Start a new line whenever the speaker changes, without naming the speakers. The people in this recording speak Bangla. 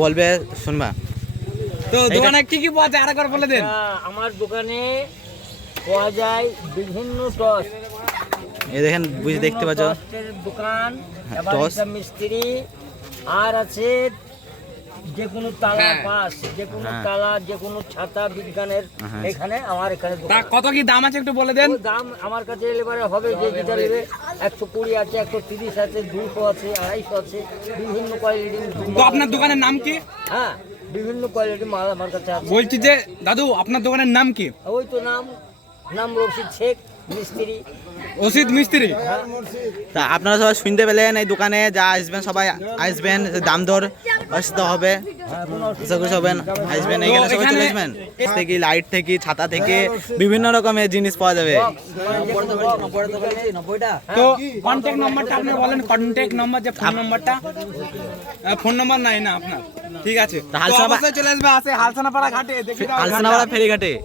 বলবে শুনবা।
তো দোকানে কি কি পাওয়া যায়? আরেকবার বলে দেন।
হ্যাঁ, আমার দোকানে পাওয়া যায় বিভিন্ন টস।
এই দেখেন বুঝে দেখতে পাচ্ছ।
দোকান
হ্যাঁ, টস।
মিস্ত্রি আর আছে যে কোনো তালা
হ্যাঁ।
পাস যে কোনো
হ্যাঁ।
তালা যে কোনো ছাতা বিজ্ঞানের
হ্যাঁ।
এখানে আমার এখানে
তা কত কি দাম আছে একটু বলে দেন?
দাম আমার কাছে এবারে হবে যে যেটা নেবে। একশো কুড়ি আছে একশো তিরিশ আছে দুশো আছে আড়াইশো আছে বিভিন্ন কোয়ালিটির
তো আপনার দোকানের নাম কি?
হ্যাঁ বিভিন্ন কোয়ালিটির মাল আমার কাছে আছে।
বলছি যে দাদু আপনার দোকানের নাম কি?
ওই তো নাম নাম রশিদ শেখ মিস্ত্রি।
অসিত মিস্ত্রি?
তা আপনারা সবাই শুনতে পেলেন এই দোকানে যা আসবেন সবাই আসবেন দাম দর। আসতে হবে। আশা করি সবাই আসবেন। এখানে সবাই চলে আসবেন। থেকে লাইট থেকে ছাতা থেকে বিভিন্ন রকমের জিনিস পাওয়া যাবে।
তো কন্ট্যাক্ট নাম্বারটা আপনি বলেন কন্ট্যাক্ট নাম্বার যে ফোন নাম্বারটা ফোন নাম্বার নাই না আপনার। ঠিক আছে।
হালসানা-
চলে আসবে আসে হালসানাপাড়া ঘাটে। দাও
আলসানাওয়ালা ফেরিঘাটে।